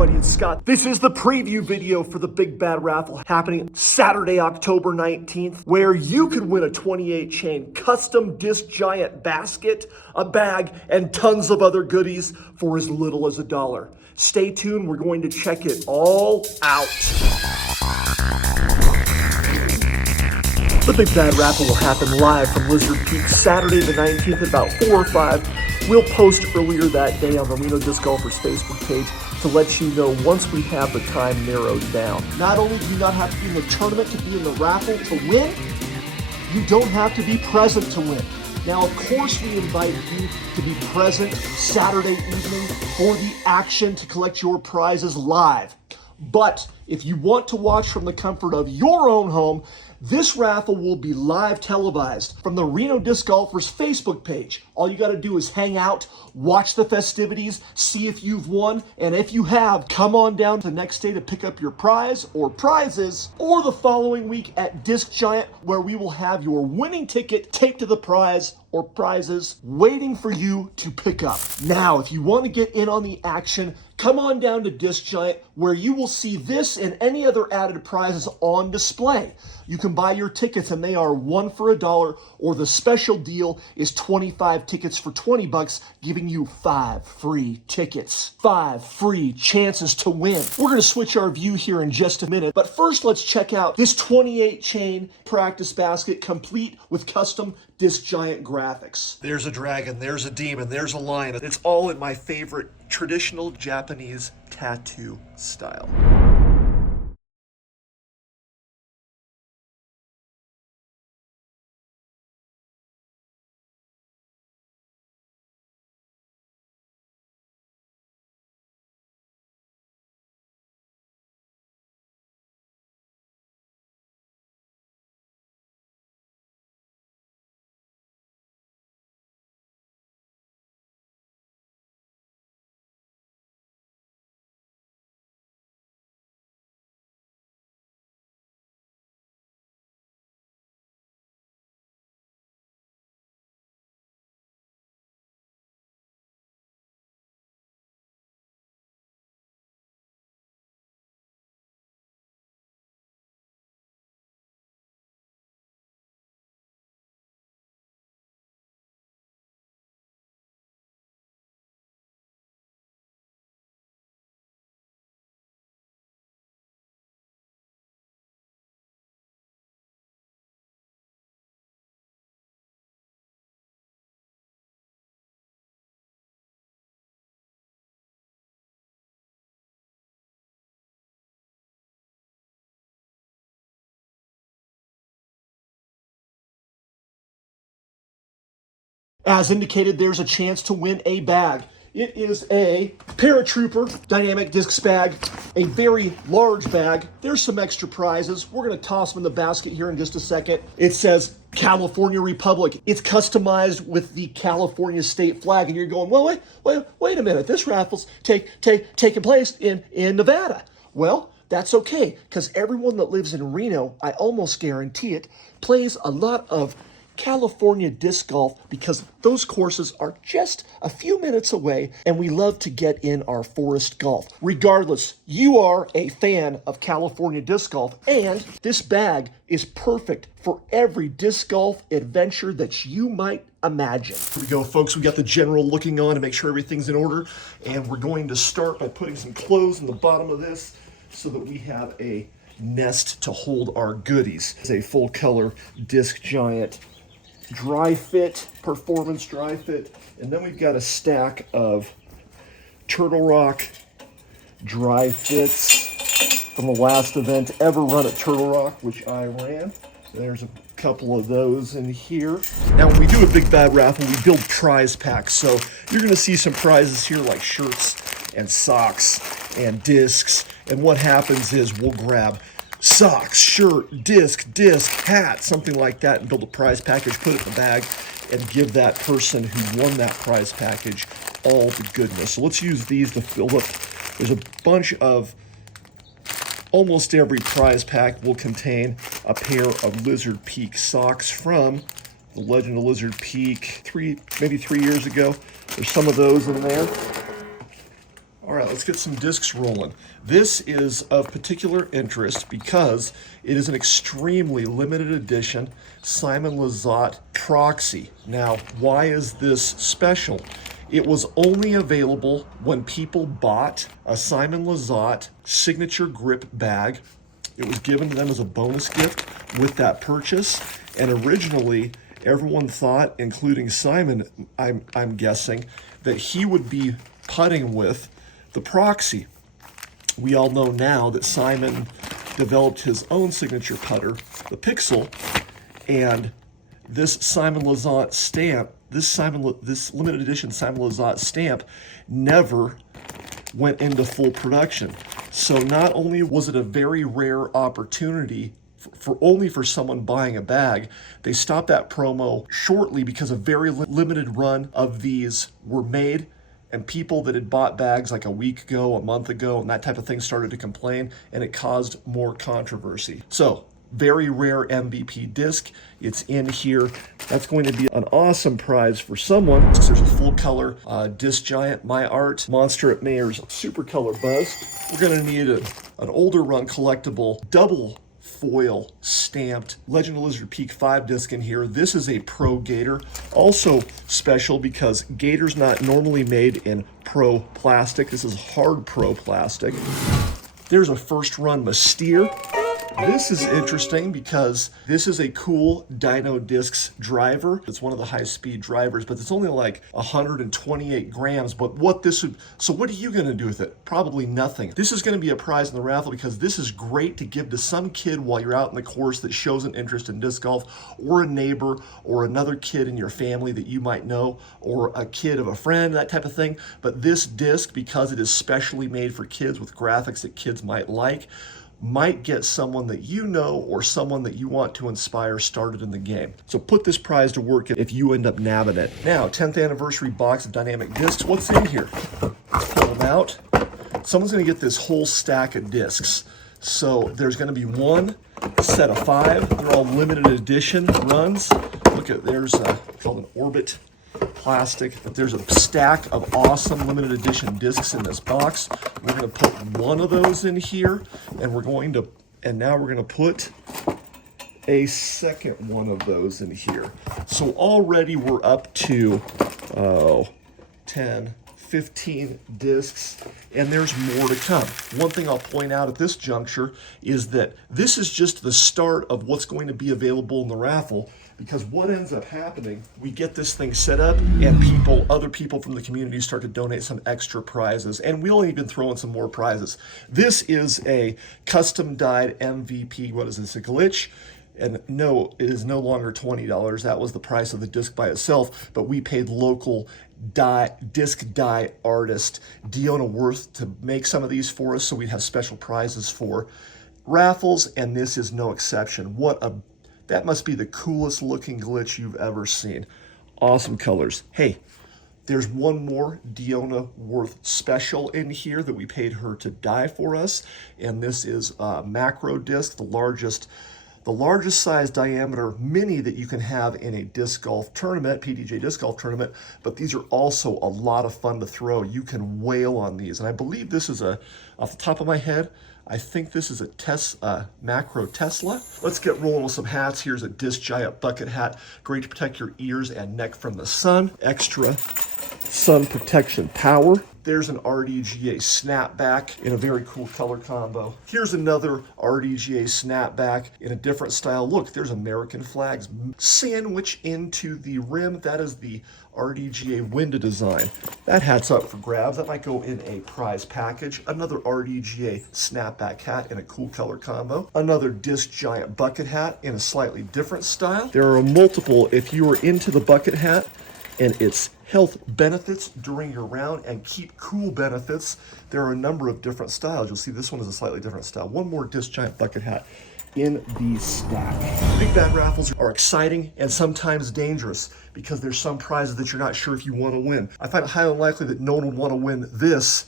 everybody, it's Scott. This is the preview video for the Big Bad Raffle happening Saturday, October 19th, where you could win a 28 chain custom disc giant basket, a bag, and tons of other goodies for as little as $1. Stay tuned, we're going to check it all out. The Big Bad Raffle will happen live from Lizard Peak Saturday the 19th at about 4 or 5. We'll post earlier that day on the Reno Disc Golfers Facebook page to let you know once we have the time narrowed down. Not only do you not have to be in the tournament to be in the raffle to win, you don't have to be present to win. Now, of course, we invite you to be present Saturday evening for the action to collect your prizes live. But if you want to watch from the comfort of your own home, this raffle will be live televised from the Reno Disc Golfers Facebook page. All you got to do is hang out, watch the festivities, see if you've won, and if you have, come on down to the next day to pick up your prize or prizes, or the following week at Disc Giant, where we will have your winning ticket taped to the prize or prizes waiting for you to pick up. Now, if you want to get in on the action, come on down to Disc Giant, where you will see this and any other added prizes on display. You can buy your tickets and they are 1 for $1, or the special deal is 25 tickets for $20, giving you 5 free tickets, 5 free chances to win. We're going to switch our view here in just a minute, but first let's check out this 28 chain practice basket complete with custom Disc Giant graphics. There's a dragon, there's a demon, there's a lion. It's all in my favorite traditional Japanese tattoo style. As indicated, there's a chance to win a bag. It is a Paratrooper Dynamic Discs bag, a very large bag. There's some extra prizes. We're going to toss them in the basket here in just a second. It says California Republic. It's customized with the California state flag. And you're going, well, wait a minute. This raffle's taking place in Nevada. Well, that's okay, because everyone that lives in Reno, I almost guarantee it, plays a lot of California disc golf, because those courses are just a few minutes away, and we love to get in our forest golf. Regardless, you are a fan of California disc golf, and this bag is perfect for every disc golf adventure that you might imagine. Here we go, folks. We got the general looking on to make sure everything's in order, and we're going to start by putting some clothes in the bottom of this so that we have a nest to hold our goodies. It's a full color Disc Giant dry fit, performance dry fit, and then we've got a stack of Turtle Rock dry fits from the last event ever run at Turtle Rock, which I ran. There's a couple of those in here. Now, when we do a Big Bad Raffle, we build prize packs, so you're going to see some prizes here like shirts and socks and discs, and what happens is we'll grab socks, shirt, disc, hat, something like that, and build a prize package, put it in the bag, and give that person who won that prize package all the goodness. So let's use these to fill up. There's a bunch of, almost every prize pack will contain a pair of Lizard Peak socks from the Legend of Lizard Peak maybe 3 years ago. There's some of those in there. All right, let's get some discs rolling. This is of particular interest because it is an extremely limited edition Simon Lizotte Proxy. Now, why is this special? It was only available when people bought a Simon Lizotte signature grip bag. It was given to them as a bonus gift with that purchase. And originally, everyone thought, including Simon, I'm guessing, that he would be putting with the Proxy. We all know now that Simon developed his own signature putter, the Pixel, and this Simon Lizotte stamp, this limited edition Simon Lizotte stamp never went into full production. So not only was it a very rare opportunity for someone buying a bag, they stopped that promo shortly because a very limited run of these were made, and people that had bought bags like a week ago, a month ago, and that type of thing started to complain, and it caused more controversy. So, very rare MVP disc. It's in here. That's going to be an awesome prize for someone. There's a full color disc giant, My Art, Monster at Mayer's Super Color Buzz. We're gonna need an older run collectible double foil stamped Legend of Lizard Peak 5 disc in here. This is a Pro Gator. Also special because Gator's not normally made in Pro plastic. This is hard Pro plastic. There's a first run Mystere. This is interesting because this is a cool Dino Discs driver. It's one of the high-speed drivers, but it's only like 128 grams. But what are you gonna do with it? Probably nothing. This is gonna be a prize in the raffle because this is great to give to some kid while you're out in the course that shows an interest in disc golf, or a neighbor, or another kid in your family that you might know, or a kid of a friend, that type of thing. But this disc, because it is specially made for kids with graphics that kids might like, might get someone that you know or someone that you want to inspire started in the game. So put this prize to work if you end up nabbing it. Now, 10th anniversary box of dynamic discs. What's in here? Pull them out. Someone's gonna get this whole stack of discs. So there's gonna be one set of 5. They're all limited edition runs. Look at, there's called an Orbit plastic. There's a stack of awesome limited edition discs in this box. We're going to put one of those in here, and now we're going to put a second one of those in here. So already we're up to 10, 15 discs, and there's more to come. One thing I'll point out at this juncture is that this is just the start of what's going to be available in the raffle, because what ends up happening, we get this thing set up and other people from the community start to donate some extra prizes, and we'll even throw in some more prizes. This is a custom dyed MVP, what is this, a glitch? And no, it is no longer $20. That was the price of the disc by itself, but we paid local disc dye artist Deanna Worth to make some of these for us, so we'd have special prizes for raffles, and this is no exception. That must be the coolest looking glitch you've ever seen. Awesome colors. Hey, there's one more Deanna Worth special in here that we paid her to dye for us, and this is a macro disc, the largest size diameter mini that you can have in a disc golf tournament, PDJ disc golf tournament, but these are also a lot of fun to throw. You can wail on these, and I believe this is off the top of my head, I think this is a macro Tesla. Let's get rolling with some hats. Here's a disc giant bucket hat, great to protect your ears and neck from the sun. Extra sun protection power. There's an RDGA snapback in a very cool color combo. Here's another RDGA snapback in a different style. Look, there's American flags sandwiched into the rim. That is the RDGA window design. That hat's up for grabs. That might go in a prize package. Another RDGA snapback hat in a cool color combo. Another disc giant bucket hat in a slightly different style. There are multiple, if you are into the bucket hat and its health benefits during your round and keep cool benefits, there are a number of different styles. You'll see this one is a slightly different style. One more disc giant bucket hat in the stack. Big bad raffles are exciting and sometimes dangerous because there's some prizes that you're not sure if you want to win. I find it highly unlikely that no one would want to win this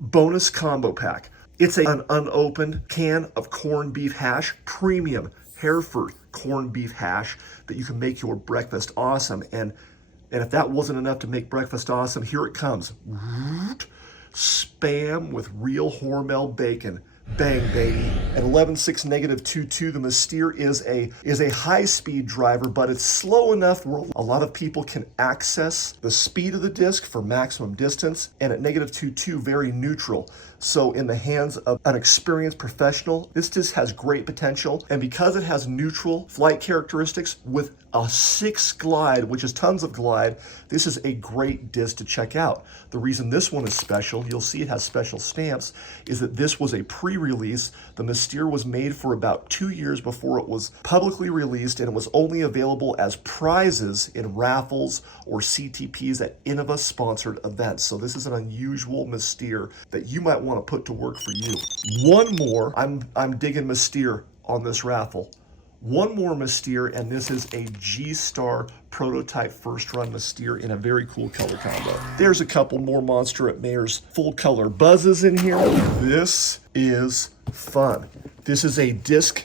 bonus combo pack. It's an unopened can of corned beef hash, premium Hereford corned beef hash that you can make your breakfast awesome. And And if that wasn't enough to make breakfast awesome, here it comes. Spam with real Hormel bacon. Bang, baby. At 11.6 -22, the Mystere is a high-speed driver, but it's slow enough where a lot of people can access the speed of the disc for maximum distance, and at -22, very neutral. So in the hands of an experienced professional, this disc has great potential, and because it has neutral flight characteristics with a 6 glide, which is tons of glide, this is a great disc to check out. The reason this one is special, you'll see it has special stamps, is that this was a pre-release. The Mystere was made for about 2 years before it was publicly released, and it was only available as prizes in raffles or CTPs at Innova-sponsored events. So this is an unusual Mystere that you might want to put to work for you. One more, I'm digging Mystere on this raffle. One more Mystere, and this is a G-Star prototype first run Mystere in a very cool color combo. There's a couple more Monster at Mayors full color buzzes in here. This is fun. This is a disc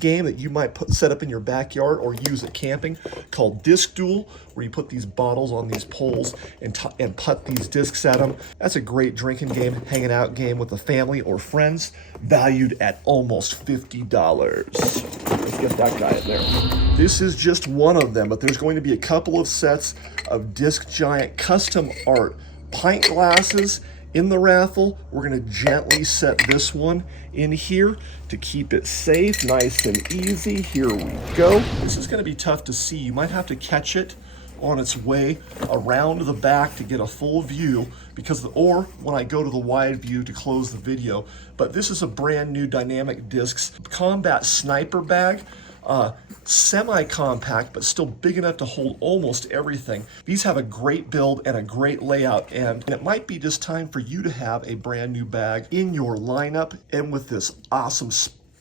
game that you might set up in your backyard or use at camping called Disc Duel, where you put these bottles on these poles and putt these discs at them. That's a great drinking game, hanging out game with the family or friends, valued at almost $50. Let's get that guy in there. This is just one of them, but there's going to be a couple of sets of Disc Giant custom art pint glasses in the raffle. We're going to gently set this one in here to keep it safe, nice and easy. Here we go. This is going to be tough to see. You might have to catch it on its way around the back to get a full view, or when I go to the wide view to close the video. But this is a brand new Dynamic Discs Combat Sniper bag. Semi-compact, but still big enough to hold almost everything. These have a great build and a great layout, and it might be just time for you to have a brand new bag in your lineup. And with this awesome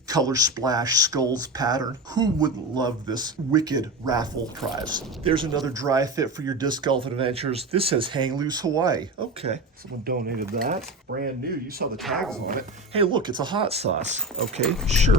color splash skulls pattern, who wouldn't love this wicked raffle prize? There's another dry fit for your disc golf adventures. This says Hang Loose Hawaii. Okay, someone donated that. Brand new, you saw the tags on it. Hey, look, it's a hot sauce. Okay, sure.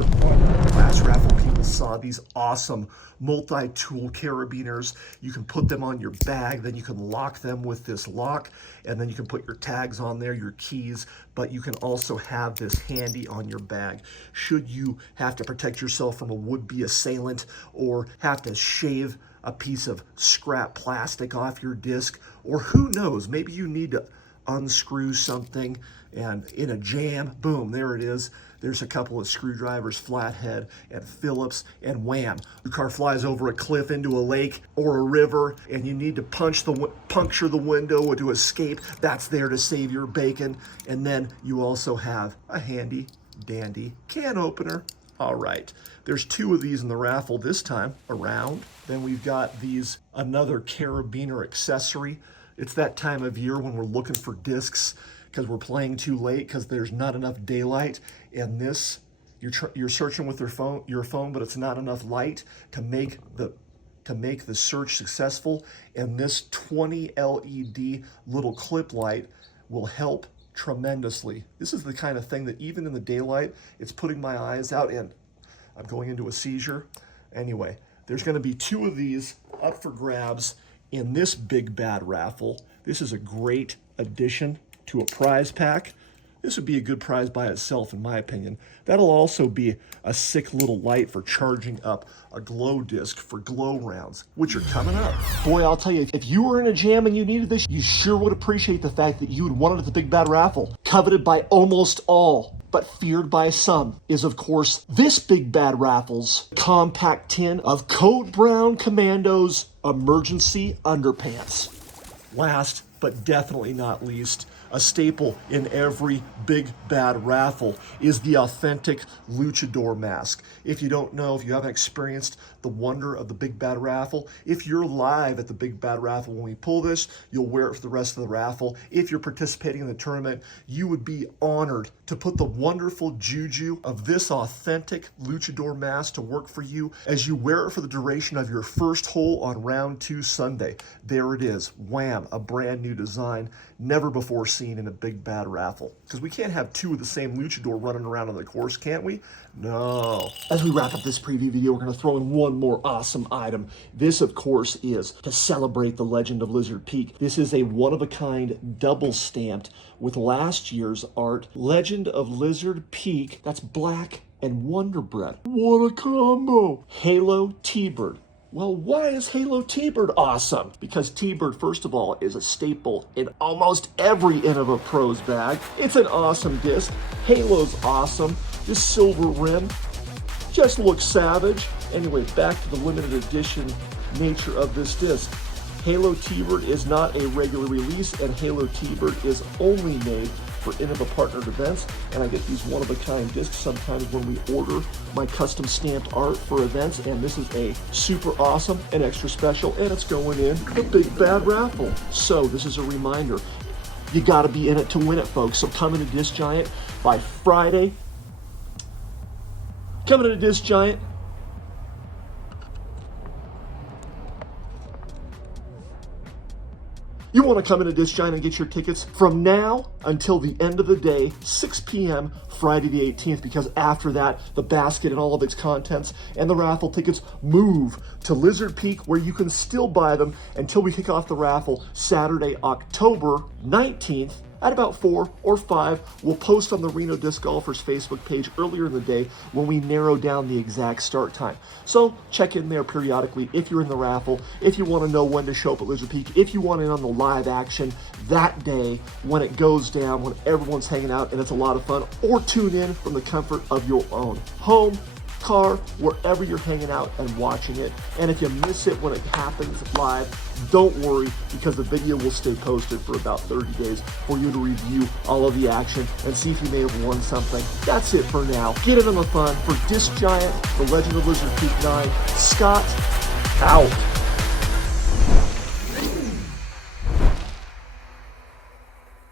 Last raffle, people saw these awesome multi-tool carabiners. You can put them on your bag, then you can lock them with this lock, and then you can put your tags on there, your keys, but you can also have this handy on your bag. Should you have to protect yourself from a would-be assailant or have to shave a piece of scrap plastic off your disc, or who knows, maybe you need to unscrew something and in a jam, boom, there it is. There's a couple of screwdrivers, flathead and Phillips, and wham. Your car flies over a cliff into a lake or a river and you need to puncture the window to escape. That's there to save your bacon. And then you also have a handy dandy can opener. All right, there's 2 of these in the raffle this time around. Then we've got another carabiner accessory. It's that time of year when we're looking for discs because we're playing too late because there's not enough daylight. And this, you're searching with your phone, but it's not enough light to make the search successful. And this 20 LED little clip light will help tremendously. This is the kind of thing that even in the daylight, it's putting my eyes out and I'm going into a seizure. Anyway, there's going to be 2 of these up for grabs in this big bad raffle. This is a great addition to a prize pack. This would be a good prize by itself, in my opinion. That'll also be a sick little light for charging up a glow disc for glow rounds, which are coming up. Boy, I'll tell you, if you were in a jam and you needed this, you sure would appreciate the fact that you would want it at the Big Bad Raffle. Coveted by almost all, but feared by some, is of course this Big Bad Raffle's compact tin of Code Brown Commando's emergency underpants. Last, but definitely not least, a staple in every Big Bad Raffle is the authentic luchador mask. If you don't know, if you haven't experienced the wonder of the Big Bad Raffle, if you're live at the Big Bad Raffle when we pull this, you'll wear it for the rest of the raffle. If you're participating in the tournament, you would be honored to put the wonderful juju of this authentic luchador mask to work for you as you wear it for the duration of your first hole on round 2 Sunday. There it is, wham, a brand new new design, never before seen in a big bad raffle. Because we can't have two of the same luchador running around on the course, can't we? No. As we wrap up this preview video, we're going to throw in one more awesome item. This, of course, is to celebrate the legend of Lizard Peak. This is a one-of-a-kind double stamped with last year's art, Legend of Lizard Peak. That's black and Wonder Bread. What a combo! Halo T-Bird. Well, why is Halo T-Bird awesome? Because T-Bird, first of all, is a staple in almost every Innova Pros bag. It's an awesome disc. Halo's awesome. This silver rim just looks savage. Anyway, back to the limited edition nature of this disc. Halo T-Bird is not a regular release, and Halo T-Bird is only made for Innova partnered events, and I get these one-of-a-kind discs sometimes when we order my custom stamped art for events, and this is a super awesome and extra special, and it's going in the Big Bad Raffle. So this is a reminder, you gotta be in it to win it, folks. So come into Disc Giant by Friday. Come into Disc Giant. You want to come into Disc Giant and get your tickets from now until the end of the day, 6 p.m. Friday the 18th, because after that, the basket and all of its contents and the raffle tickets move to Lizard Peak, where you can still buy them until we kick off the raffle Saturday, October 19th. At about 4 or 5, we'll post on the Reno Disc Golfers Facebook page earlier in the day when we narrow down the exact start time. So check in there periodically if you're in the raffle, if you want to know when to show up at Lizard Peak, if you want in on the live action that day when it goes down, when everyone's hanging out and it's a lot of fun, or tune in from the comfort of your own home, car, wherever you're hanging out and watching it. And if you miss it when it happens live, don't worry, because the video will stay posted for about 30 days for you to review all of the action and see if you may have won something. That's it for now. Get in on the fun. For Disc Giant, the Legend of Lizard Peak 9, Scott, out.